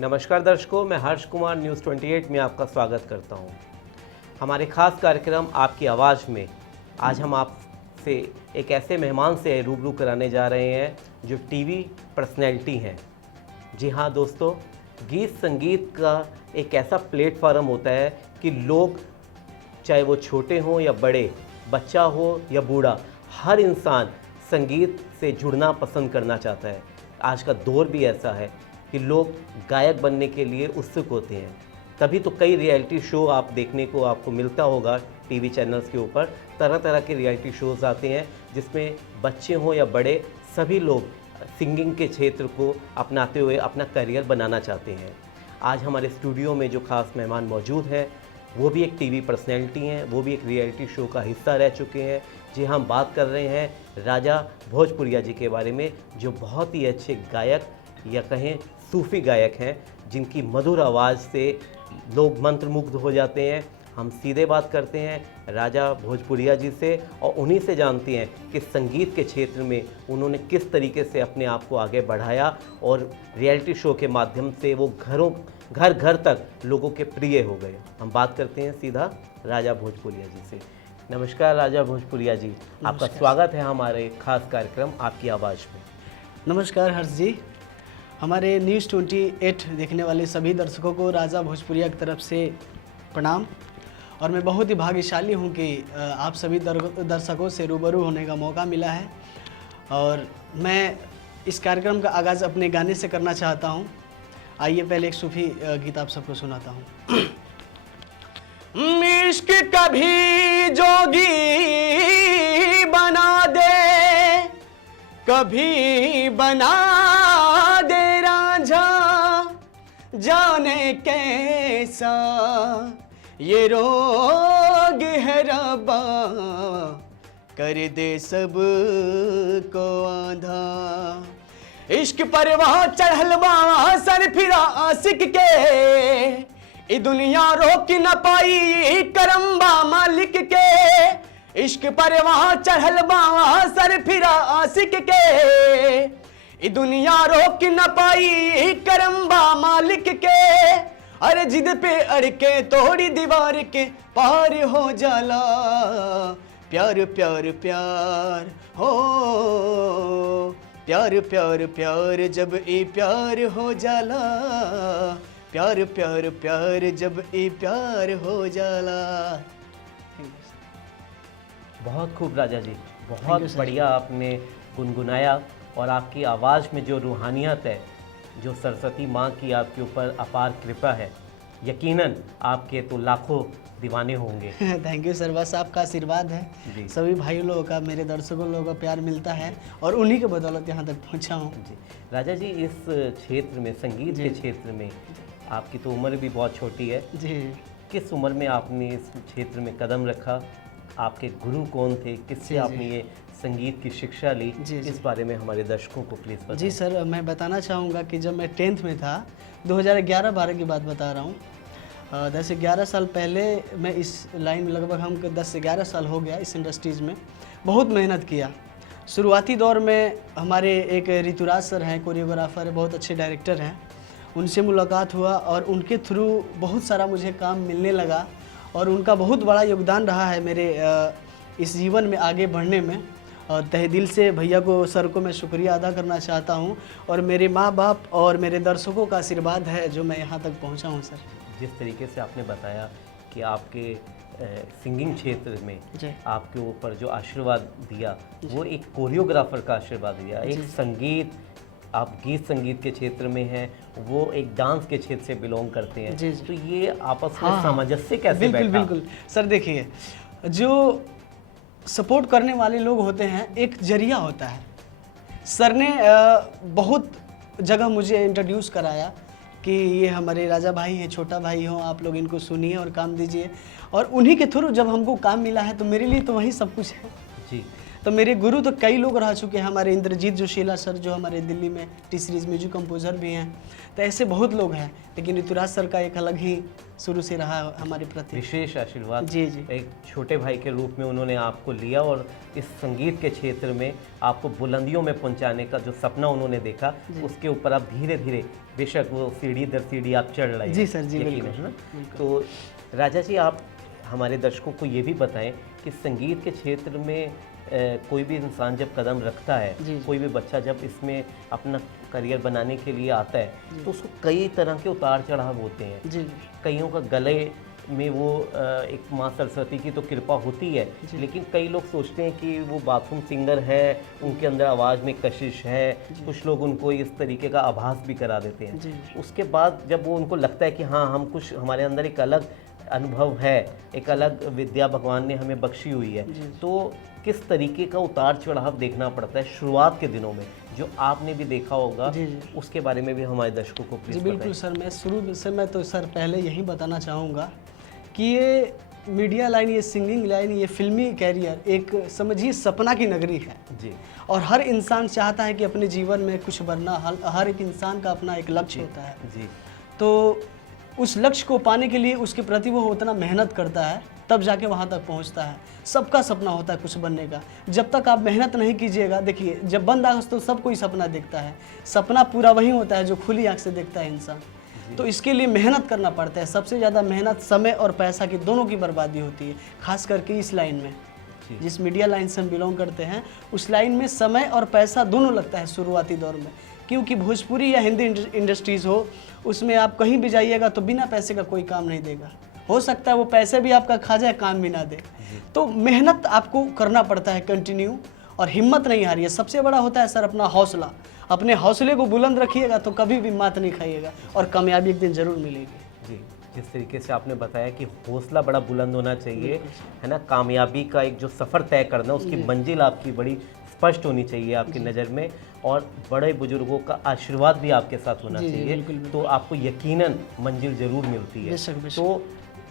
नमस्कार दर्शकों, मैं हर्ष कुमार न्यूज़ 28 में आपका स्वागत करता हूं। हमारे खास कार्यक्रम आपकी आवाज़ में आज हम आपसे एक ऐसे मेहमान से रूबरू कराने जा रहे हैं जो टीवी पर्सनैलिटी हैं। जी हाँ दोस्तों, गीत संगीत का एक ऐसा प्लेटफार्म होता है कि लोग, चाहे वो छोटे हों या बड़े, बच्चा हो या बूढ़ा, हर इंसान संगीत से जुड़ना पसंद करना चाहता है। आज का दौर भी ऐसा है कि लोग गायक बनने के लिए उत्सुक होते हैं। तभी तो कई रियलिटी शो आप देखने को आपको मिलता होगा टीवी चैनल्स के ऊपर। तरह तरह के रियलिटी शोज़ आते हैं जिसमें बच्चे हों या बड़े, सभी लोग सिंगिंग के क्षेत्र को अपनाते हुए अपना करियर बनाना चाहते हैं। आज हमारे स्टूडियो में जो खास मेहमान मौजूद हैं वो भी एक टीवी पर्सनैलिटी हैं, वो भी एक रियलिटी शो का हिस्सा रह चुके हैं। जी, हम बात कर रहे हैं राजा भोजपुरिया जी के बारे में, जो बहुत ही अच्छे गायक या कहें सूफ़ी गायक हैं, जिनकी मधुर आवाज़ से लोग मंत्रमुग्ध हो जाते हैं। हम सीधे बात करते हैं राजा भोजपुरिया जी से और उन्हीं से जानते हैं कि संगीत के क्षेत्र में उन्होंने किस तरीके से अपने आप को आगे बढ़ाया और रियलिटी शो के माध्यम से वो घर घर तक लोगों के प्रिय हो गए। हम बात करते हैं सीधा राजा भोजपुरिया जी से। नमस्कार राजा भोजपुरिया जी, आपका स्वागत है हमारे खास कार्यक्रम आपकी आवाज़ में। नमस्कार हर्ष जी, हमारे न्यूज़ 28 देखने वाले सभी दर्शकों को राजा भोजपुरिया की तरफ से प्रणाम। और मैं बहुत ही भाग्यशाली हूं कि आप सभी दर्शकों से रूबरू होने का मौका मिला है। और मैं इस कार्यक्रम का आगाज़ अपने गाने से करना चाहता हूं। आइए पहले एक सूफी गीत आप सबको सुनाता हूं। इश्क कभी जोगी बना दे, कभी बना दे रांझा, जाने कैसा ये रोग है रब्बा, कर दे सब को आंधा। इश्क पर वहाँ चढ़ल बा सर फिरा आशिक के, ई दुनिया रोक न पाई करम्बा मालिक के। इश्क पर वहाँ चढ़ल बा सर फिरा आशिक के, ई दुनिया रोक न पाई करम्बा मालिक के। अरे जिद पे अड़के तोड़ी दीवार के पार हो जाला, प्यार प्यार प्यार हो, प्यार प्यार प्यार जब ये प्यार हो जाला, प्यार प्यार प्यार जब ये प्यार हो जाला। बहुत खूब राजा जी, बहुत बढ़िया आपने गुनगुनाया। और आपकी आवाज़ में जो रूहानियत है, जो सरस्वती माँ की आपके ऊपर अपार कृपा है, यकीनन आपके तो लाखों दीवाने होंगे। थैंक यू सर, बस आपका आशीर्वाद है। सभी भाई लोगों का, मेरे दर्शकों लोगों का प्यार मिलता है और उन्हीं के बदौलत यहाँ तक पहुँचा हूँ। जी राजा जी, इस क्षेत्र में, संगीत के क्षेत्र में आपकी तो उम्र भी बहुत छोटी है जी। किस उम्र में आपने इस क्षेत्र में कदम रखा? आपके गुरु कौन थे? किससे आपने ये संगीत की शिक्षा ली? इस बारे में हमारे दर्शकों को प्लीज़ बताएं। जी सर, मैं बताना चाहूँगा कि जब मैं 10th में था, 2011-12 की बात बता रहा हूँ। 10 से 11 साल पहले मैं इस लाइन में, लगभग हम 10 से 11 साल हो गया इस इंडस्ट्रीज़ में, बहुत मेहनत किया। शुरुआती दौर में हमारे एक ऋतुराज सर हैं, कोरियोग्राफर है, बहुत अच्छे डायरेक्टर हैं, उनसे मुलाकात हुआ और उनके थ्रू बहुत सारा मुझे काम मिलने लगा। और उनका बहुत बड़ा योगदान रहा है मेरे इस जीवन में आगे बढ़ने में। और तहे दिल से भैया को, सर को मैं शुक्रिया अदा करना चाहता हूँ। और मेरे माँ बाप और मेरे दर्शकों का आशीर्वाद है जो मैं यहाँ तक पहुँचा हूँ सर। जिस तरीके से आपने बताया कि आपके सिंगिंग क्षेत्र में आपके ऊपर जो आशीर्वाद दिया वो एक कोरियोग्राफर का आशीर्वाद दिया, एक संगीत, आप गीत संगीत के क्षेत्र में हैं, वो एक डांस के क्षेत्र से बिलोंग करते हैं। तो ये आपस में सामंजस्य कैसे बैठा? बिल्कुल सर, देखिए, जो सपोर्ट करने वाले लोग होते हैं, एक जरिया होता है। सर ने बहुत जगह मुझे इंट्रोड्यूस कराया कि ये हमारे राजा भाई हैं, छोटा भाई हो, आप लोग इनको सुनिए और काम दीजिए। और उन्हीं के थ्रू जब हमको काम मिला है तो मेरे लिए तो वही सब कुछ है। जी तो मेरे गुरु तो कई लोग रह चुके हैं, हमारे इंद्रजीत जोशीला सर जो हमारे दिल्ली में टी सीरीज म्यूजिक कंपोजर भी हैं, तो ऐसे बहुत लोग हैं, लेकिन ऋतुराज सर का एक अलग ही शुरू से रहा हमारे प्रति विशेष आशीर्वाद। जी जी। एक छोटे भाई के रूप में उन्होंने आपको लिया और इस संगीत के क्षेत्र में आपको बुलंदियों में पहुंचाने का जो सपना उन्होंने देखा, उसके ऊपर आप धीरे धीरे, बेशक वो सीढ़ी दर सीढ़ी आप चढ़ रहे हैं। जी सर, जी यकीनन, बिल्कुल, है ना? बिल्कुल। तो राजा जी, आप हमारे दर्शकों को ये भी बताएं कि संगीत के क्षेत्र में कोई भी इंसान जब कदम रखता है, जी। कोई भी बच्चा जब इसमें अपना करियर बनाने के लिए आता है, तो उसको कई तरह के उतार चढ़ाव होते हैं। जी कईयों का गले में वो एक माँ सरस्वती की तो कृपा होती है, लेकिन कई लोग सोचते हैं कि वो बाथरूम सिंगर है, उनके अंदर आवाज़ में कशिश है। कुछ लोग उनको इस तरीके का आभास भी करा देते हैं। जी। उसके बाद जब वो उनको लगता है कि हाँ, हम कुछ, हमारे अंदर एक अलग अनुभव है, एक अलग विद्या भगवान ने हमें बख्शी हुई है, तो किस तरीके का उतार चढ़ाव देखना पड़ता है शुरुआत के दिनों में, जो आपने भी देखा होगा? जी जी। उसके बारे में भी हमारे दर्शकों को प्लीज जी बिल्कुल सर, मैं शुरू से मैं तो सर पहले यही बताना चाहूँगा कि ये मीडिया लाइन, ये सिंगिंग लाइन, ये फिल्मी कैरियर एक समझिए सपना की नगरी है जी। और हर इंसान चाहता है कि अपने जीवन में कुछ बनना, हर एक इंसान का अपना एक लक्ष्य होता है। जी। तो उस लक्ष्य को पाने के लिए उसके प्रति वो उतना मेहनत करता है, तब जाके वहाँ तक पहुँचता है। सबका सपना होता है कुछ बनने का, जब तक आप मेहनत नहीं कीजिएगा, देखिए जब बंद आंख तो सब कोई सपना देखता है, सपना पूरा वही होता है जो खुली आंख से देखता है इंसान। तो इसके लिए मेहनत करना पड़ता है। सबसे ज़्यादा मेहनत समय और पैसा की दोनों की बर्बादी होती है, खास करके इस लाइन में। जिस मीडिया लाइन से हम बिलोंग करते हैं, उस लाइन में समय और पैसा दोनों लगता है शुरुआती दौर में, क्योंकि भोजपुरी या हिंदी इंडस्ट्रीज़ हो, उसमें आप कहीं भी जाइएगा तो बिना पैसे का कोई काम नहीं देगा। हो सकता है वो पैसे भी आपका खा जाए, काम भी ना दे। तो मेहनत आपको करना पड़ता है कंटिन्यू, और हिम्मत नहीं हारिए। सबसे बड़ा होता है सर अपना हौसला। अपने हौसले को बुलंद रखिएगा तो कभी भी मात नहीं खाइएगा और कामयाबी एक दिन ज़रूर मिलेगी। जी, जिस तरीके से आपने बताया कि हौसला बड़ा बुलंद होना चाहिए, है ना? कामयाबी का एक जो सफ़र तय करना, उसकी मंजिल आपकी बड़ी स्पष्ट होनी चाहिए आपकी नज़र में, और बड़े बुजुर्गों का आशीर्वाद भी आपके साथ होना चाहिए, तो आपको यकीनन मंजिल ज़रूर मिलती है। तो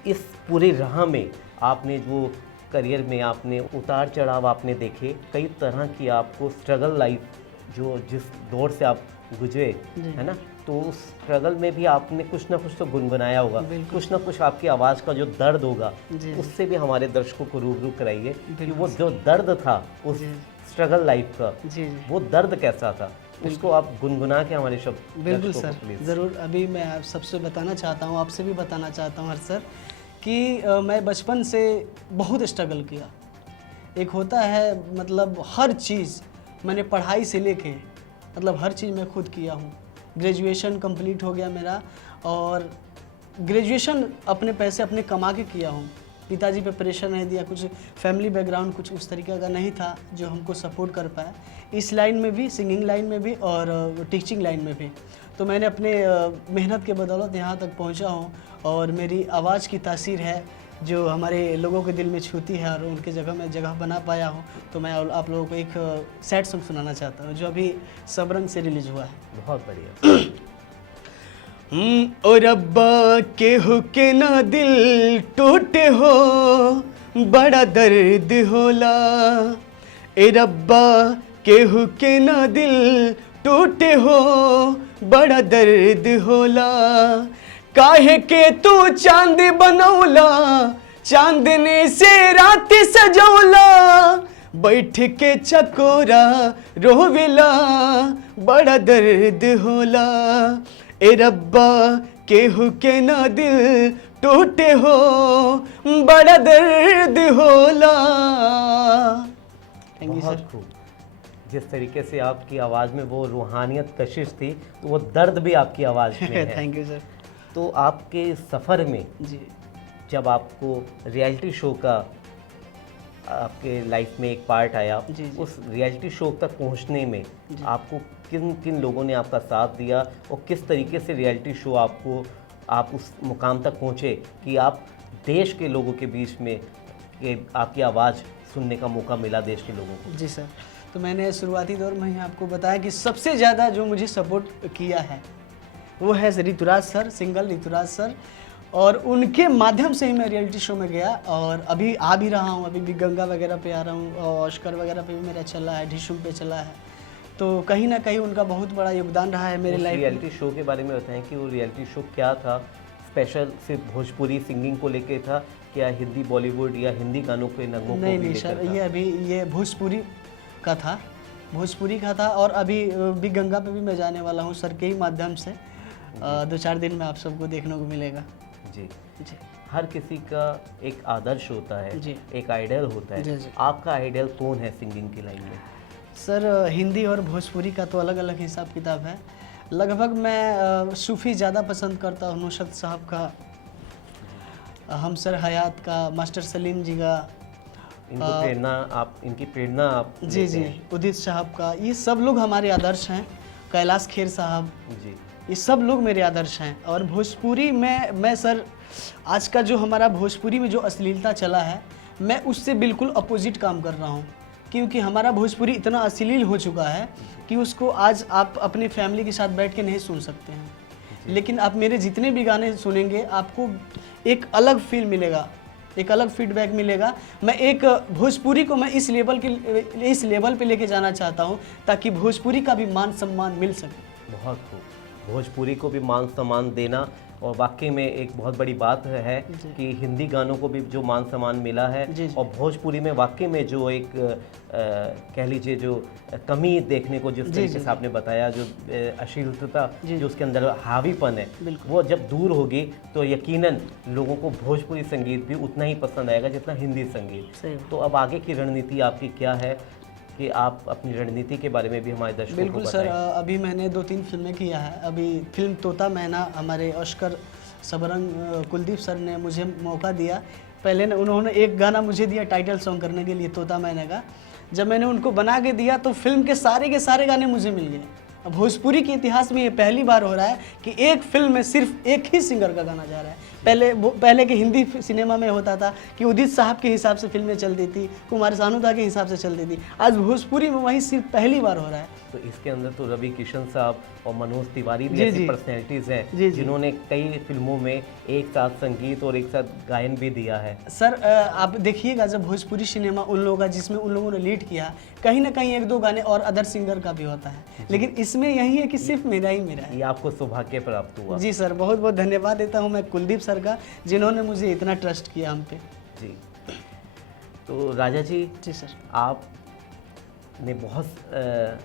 इस पूरी राह में आपने जो करियर में आपने उतार चढ़ाव आपने देखे, कई तरह की आपको स्ट्रगल लाइफ जो जिस दौर से आप गुजरे, है ना? तो उस स्ट्रगल में भी आपने कुछ ना कुछ तो गुनगुनाया होगा, कुछ ना कुछ आपकी आवाज़ का जो दर्द होगा, उससे भी हमारे दर्शकों को रूबरू कराइए कि वो जो दर्द था उस स्ट्रगल लाइफ का, वो दर्द कैसा था, उसको आप गुनगुना के हमारे शब्द। बिल्कुल सर, ज़रूर। अभी मैं आप सबसे बताना चाहता हूँ, आपसे भी बताना चाहता हूँ हर सर, कि मैं बचपन से बहुत स्ट्रगल किया। एक होता है मतलब हर चीज़ मैंने पढ़ाई से लेके मतलब हर चीज़ मैं खुद किया हूँ। ग्रेजुएशन कंप्लीट हो गया मेरा, और ग्रेजुएशन अपने पैसे अपने कमा के किया हूँ। पिताजी पे प्रेशर नहीं दिया, कुछ फैमिली बैकग्राउंड कुछ उस तरीके का नहीं था जो हमको सपोर्ट कर पाए इस लाइन में भी, सिंगिंग लाइन में भी और टीचिंग लाइन में भी। तो मैंने अपने मेहनत के बदौलत यहाँ तक पहुँचा हूँ, और मेरी आवाज़ की तासीर है जो हमारे लोगों के दिल में छूती है, और उनके जगह मैं जगह बना पाया हूँ। तो मैं आप लोगों को एक सैड सॉन्ग सुनाना चाहता हूँ जो अभी सबरंग से रिलीज़ हुआ है। बहुत बढ़िया। ओ रब्बा केहू के ना दिल टूटे हो, बड़ा दर्द होला। ए रब्बा केहू के ना दिल टूटे हो, बड़ा दर्द होला। काहे के तू चांद बनौला, चांदने से रात सजौला। बैठ के चकोरा रोवेला, बड़ा दर्द होला। ए रब्बा केहू के ना दिल टूटे हो, बड़ा दर्द होला। बहुत खूब। जिस तरीके से आपकी आवाज़ में वो रूहानियत कशिश थी, तो वो दर्द भी आपकी आवाज़ में है। Thank you sir. तो आपके सफ़र में जी, जब आपको रियलिटी शो का आपके लाइफ में एक पार्ट आया, उस रियलिटी शो तक पहुंचने में आपको किन किन लोगों ने आपका साथ दिया, और किस तरीके से रियलिटी शो आप उस मुकाम तक पहुंचे कि आप देश के लोगों के बीच में आपकी आवाज़ सुनने का मौका मिला देश के लोगों को? जी सर, तो मैंने शुरुआती दौर में ही आपको बताया कि सबसे ज़्यादा जो मुझे सपोर्ट किया है वो है Rituraj sir, single Rituraj sir. और उनके माध्यम से ही मैं रियलिटी शो में गया और अभी आ भी रहा हूँ, अभी भी गंगा वगैरह पे आ रहा हूँ और ऑस्कर वगैरह पे भी मेरा चला है, ढिशुम पे चला है। तो कहीं ना कहीं उनका बहुत बड़ा योगदान रहा है मेरे उस लाइफ में। रियलिटी शो के बारे में बताएं कि वो रियलिटी शो क्या था, स्पेशल सिर्फ भोजपुरी सिंगिंग को लेके था, क्या हिंदी बॉलीवुड या हिंदी गानों के नगमों को नहीं भी नहीं लेकर सर, था? ये अभी ये भोजपुरी का था, भोजपुरी का था। और अभी भी गंगा पे भी मैं जाने वाला हूँ सर के ही माध्यम से। 2-4 दिन में आप सबको देखने को मिलेगा। जी जी हर किसी का एक आदर्श होता है, जी। एक आइडल होता है। जी, जी। आपका आइडल कौन है सिंगिंग की लाइन में? सर हिंदी और भोजपुरी का तो अलग अलग हिसाब किताब है। लगभग मैं सूफ़ी ज़्यादा पसंद करता हूँ, नुसरत साहब का, हमसर हयात का, मास्टर सलीम जी का। इनकी प्रेरणा आप जी लेते जी, हैं? उदित साहब का, ये सब लोग हमारे आदर्श हैं। कैलाश खेर साहब, जी ये सब लोग मेरे आदर्श हैं। और भोजपुरी में मैं सर, आज का जो हमारा भोजपुरी में जो अश्लीलता चला है, मैं उससे बिल्कुल अपोजिट काम कर रहा हूँ। क्योंकि हमारा भोजपुरी इतना अश्लील हो चुका है कि उसको आज आप अपनी फैमिली के साथ बैठ के नहीं सुन सकते हैं। लेकिन आप मेरे जितने भी गाने सुनेंगे, आपको एक अलग फील मिलेगा, एक अलग फीडबैक मिलेगा। मैं एक भोजपुरी को मैं इस लेवल पे लेके जाना चाहता हूँ ताकि भोजपुरी का भी मान सम्मान मिल सके। बहुत खूब। भोजपुरी को भी मान सम्मान देना, और वाकई में एक बहुत बड़ी बात है कि हिंदी गानों को भी जो मान सम्मान मिला है, जी, जी। और भोजपुरी में वाकई में जो एक कह लीजिए जो कमी देखने को जिस जी, तरीके जी, से आपने बताया, जो अश्लीलता जी। जो उसके अंदर हावीपन है, बिल्कुल। वो जब दूर होगी तो यकीनन लोगों को भोजपुरी संगीत भी उतना ही पसंद आएगा जितना हिंदी संगीत। सही बात। तो अब आगे की रणनीति आपकी क्या है, कि आप अपनी रणनीति के बारे में भी हमारे दर्शकों को बिल्कुल सर, बताएं। अभी मैंने 2-3 फिल्में किया है। अभी फिल्म तोता मैना, हमारे ऑस्कर सबरंग कुलदीप सर ने मुझे मौका दिया। पहले उन्होंने एक गाना मुझे दिया टाइटल सॉन्ग करने के लिए, तोता मैना का। जब मैंने उनको बना के दिया तो फिल्म के सारे गाने मुझे मिल गए। अब भोजपुरी के इतिहास में ये पहली बार हो रहा है कि एक फिल्म में सिर्फ एक ही सिंगर का गाना जा रहा है। पहले के हिंदी सिनेमा में होता था कि उदित साहब के हिसाब से फिल्में चलती थी, कुमार सानू के हिसाब से चलती थी। आज भोजपुरी में वही सिर्फ पहली बार हो रहा है। तो इसके अंदर तो रवि किशन साहब और मनोज तिवारी भी जी, ऐसी जी। पर्सनैलिटीज़ हैं जी, जी। जिन्होंने कई फिल्मों में एक साथ संगीत और एक साथ गायन भी दिया है। सर आप देखिएगा, जब भोजपुरी सिनेमा उन लोगों का जिसमें उन लोगों ने लीड किया, कहीं ना कहीं 1-2 गाने और अदर सिंगर का भी होता है, लेकिन इसमें यही है कि सिर्फ मेरा ही मेरा है। ये आपको सौभाग्य प्राप्त हुआ। जी सर, बहुत बहुत धन्यवाद देता हूँ मैं कुलदीप सर का, जिन्होंने मुझे इतना ट्रस्ट किया हम पे। जी। तो राजा जी सर। आपने बहुत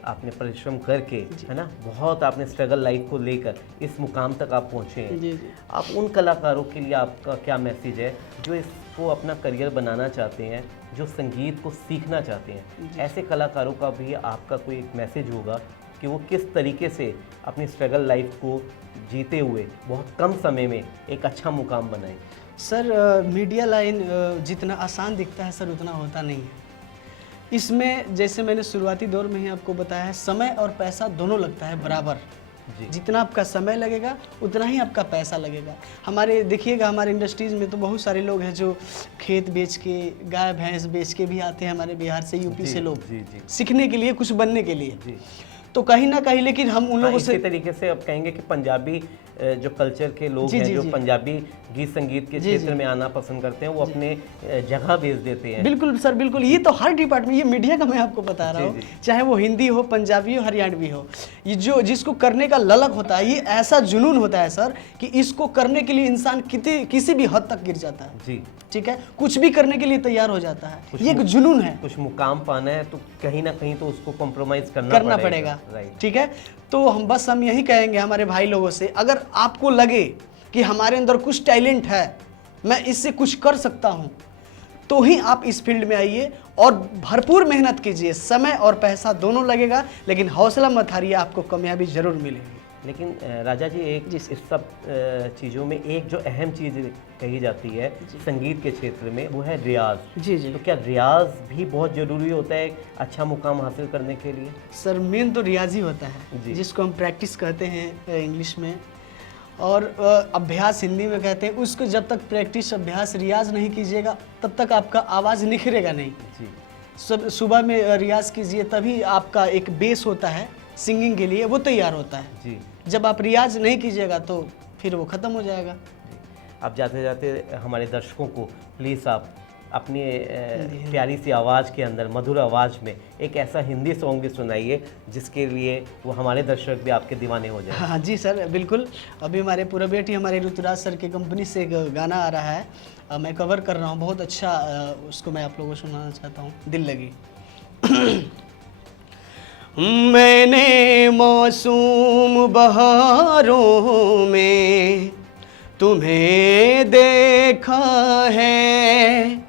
आपने परिश्रम करके, है ना, बहुत आपने स्ट्रगल लाइफ को लेकर इस मुकाम तक आप पहुँचे हैं। जी जी। आप उन कलाकारों के लिए आपका क्या मैसेज है जो इसको अपना करियर बनाना चाहते हैं, जो संगीत को सीखना चाहते हैं? ऐसे कलाकारों का भी आपका कोई एक मैसेज होगा कि वो किस तरीके से अपनी स्ट्रगल लाइफ को जीते हुए बहुत कम समय में एक अच्छा मुकाम बनाए? सर मीडिया लाइन जितना आसान दिखता है सर, उतना होता नहीं है। इसमें जैसे मैंने शुरुआती दौर में ही आपको बताया है, समय और पैसा दोनों लगता है बराबर। जी। जितना आपका समय लगेगा उतना ही आपका पैसा लगेगा। हमारे देखिएगा, हमारे इंडस्ट्रीज़ में तो बहुत सारे लोग हैं जो खेत बेच के, गाय भैंस बेच के भी आते हैं हमारे बिहार से, यूपी से लोग जी जी सीखने के लिए, कुछ बनने के लिए। जी। तो कहीं ना कहीं, लेकिन हम उन लोगों इसी से तरीके से अब कहेंगे कि पंजाबी जो कल्चर के लोग जी, हैं, जी, जो जी। पंजाबी गीत संगीत के जी, क्षेत्र जी। में आना पसंद करते हैं, वो अपने जगह भेज देते हैं। बिल्कुल सर, बिल्कुल। ये तो हर डिपार्टमेंट, ये मीडिया का मैं आपको बता रहा जी, हूँ, जी। चाहे वो हिंदी हो, पंजाबी हो, हरियाणवी हो, ये जो जिसको करने का ललक होता है, ये ऐसा जुनून होता है सर कि इसको करने के लिए इंसान किसी भी हद तक गिर जाता है। जी। ठीक है, कुछ भी करने के लिए तैयार हो जाता है। कुछ ये एक जुनून है, कुछ मुकाम पाना है तो कहीं ना कहीं तो उसको कॉम्प्रोमाइज करना पड़ेगा। राइट। ठीक है, तो हम यही कहेंगे हमारे भाई लोगों से, अगर आपको लगे कि हमारे अंदर कुछ टैलेंट है, मैं इससे कुछ कर सकता हूं, तो ही आप इस फील्ड में आइए और भरपूर मेहनत कीजिए। समय और पैसा दोनों लगेगा, लेकिन हौसला मत हारिए, आपको कामयाबी जरूर मिलेगी। लेकिन राजा जी, एक इस सब चीज़ों में एक जो अहम चीज़ कही जाती है संगीत के क्षेत्र में, वो है रियाज। जी जी। तो क्या रियाज भी बहुत ज़रूरी होता है अच्छा मुकाम हासिल करने के लिए? सर मेन तो रियाज ही होता जी। है, जिसको हम प्रैक्टिस कहते हैं इंग्लिश में, और अभ्यास हिंदी में कहते हैं। उसको जब तक प्रैक्टिस, अभ्यास, रियाज नहीं कीजिएगा, तब तक आपका आवाज़ निखरेगा नहीं। जी। सुबह में रियाज कीजिए, तभी आपका एक बेस होता है सिंगिंग के लिए, वो तैयार होता है। जी। जब आप रियाज नहीं कीजिएगा तो फिर वो ख़त्म हो जाएगा। आप जाते जाते हमारे दर्शकों को प्लीज़ आप अपनी प्यारी सी आवाज़ के अंदर, मधुर आवाज़ में एक ऐसा हिंदी सॉन्ग भी सुनाइए जिसके लिए वो हमारे दर्शक भी आपके दीवाने हो जाए। हाँ जी सर, बिल्कुल। अभी हमारे पूरा बेटी हमारे ऋतुराज सर की कंपनी से एक गाना आ रहा है, मैं कवर कर रहा हूँ, बहुत अच्छा, उसको मैं आप लोगों को सुनाना चाहता हूँ, दिल लगी। मैंने मासूम बहारों में तुम्हें देखा है,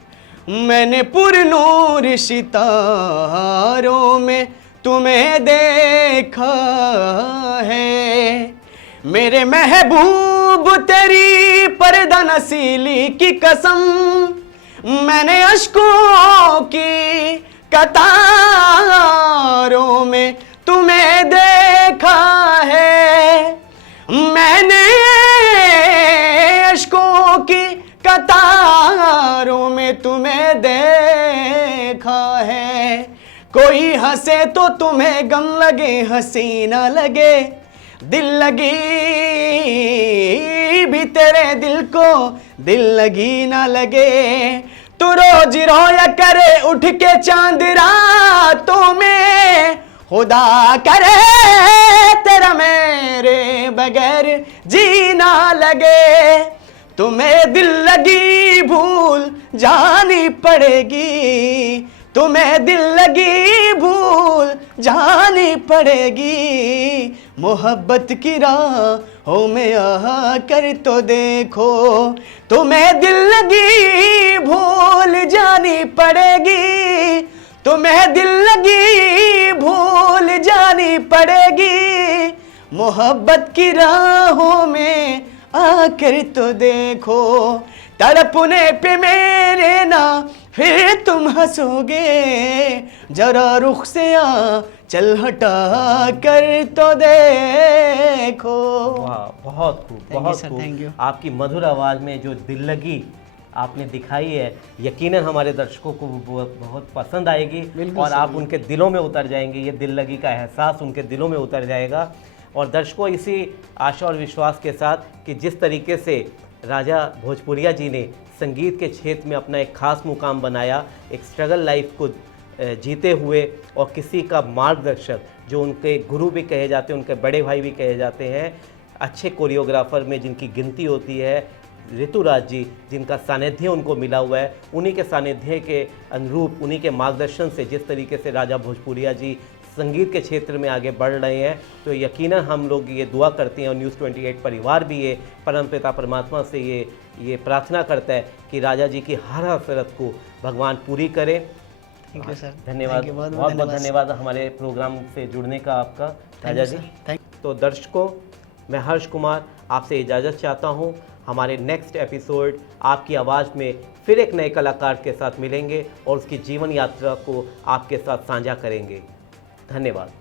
मैंने पुरनूर सितारों में तुम्हें देखा है, मेरे महबूब तेरी पर्दा नसीली की कसम, मैंने अश्कों की कतारों में तुम्हें देखा है, मैंने अश्कों की कतारों में तुम्हें देखा है, कोई हंसे तो तुम्हें गम लगे, हंसी ना लगे, दिल लगी भी तेरे दिल को दिल लगी ना लगे, तू रोज रोया करे उठ के चांद रातों में, खुदा करे तेरा मेरे बगैर जीना लगे, तुम्हें दिल लगी भूल जानी पड़ेगी, तुम्हें दिल लगी भूल जानी पड़ेगी, मोहब्बत की राहों में आकर तो देखो, तुम्हें दिल लगी भूल जानी पड़ेगी, तुम्हें दिल लगी भूल जानी पड़ेगी, मोहब्बत की राहों में आकर तो देखो, तड़पने पे मेरे ना फिर तुम हंसोगे, जरा रुख से चल हटा कर तो देखो। वाह, बहुत खूब, बहुत खूब। आपकी मधुर आवाज़ में जो दिल लगी आपने दिखाई है, यकीनन हमारे दर्शकों को बहुत पसंद आएगी और आप उनके दिलों में उतर जाएंगे, ये दिल लगी का एहसास उनके दिलों में उतर जाएगा। और दर्शकों, इसी आशा और विश्वास के साथ कि जिस तरीके से राजा भोजपुरिया जी ने संगीत के क्षेत्र में अपना एक ख़ास मुकाम बनाया, एक स्ट्रगल लाइफ को जीते हुए और किसी का मार्गदर्शक, जो उनके गुरु भी कहे जाते हैं, उनके बड़े भाई भी कहे जाते हैं, अच्छे कोरियोग्राफर में जिनकी गिनती होती है ऋतुराज जी, जिनका सानिध्य उनको मिला हुआ है, उन्हीं के सानिध्य के अनुरूप, उन्हीं के मार्गदर्शन से जिस तरीके से राजा भोजपुरिया जी संगीत के क्षेत्र में आगे बढ़ रहे हैं, तो यकीनन हम लोग ये दुआ करते हैं और न्यूज़ 28 परिवार भी ये परमपिता परमात्मा से ये प्रार्थना करता है कि राजा जी की हर हसरत को भगवान पूरी करे। थैंक यू सर, धन्यवाद, बहुत बहुत धन्यवाद हमारे प्रोग्राम से जुड़ने का आपका राजा जी। तो दर्शकों, मैं हर्ष कुमार आपसे इजाज़त चाहता हूँ। हमारे नेक्स्ट एपिसोड आपकी आवाज़ में फिर एक नए कलाकार के साथ मिलेंगे और उसकी जीवन यात्रा को आपके साथ साझा करेंगे। धन्यवाद।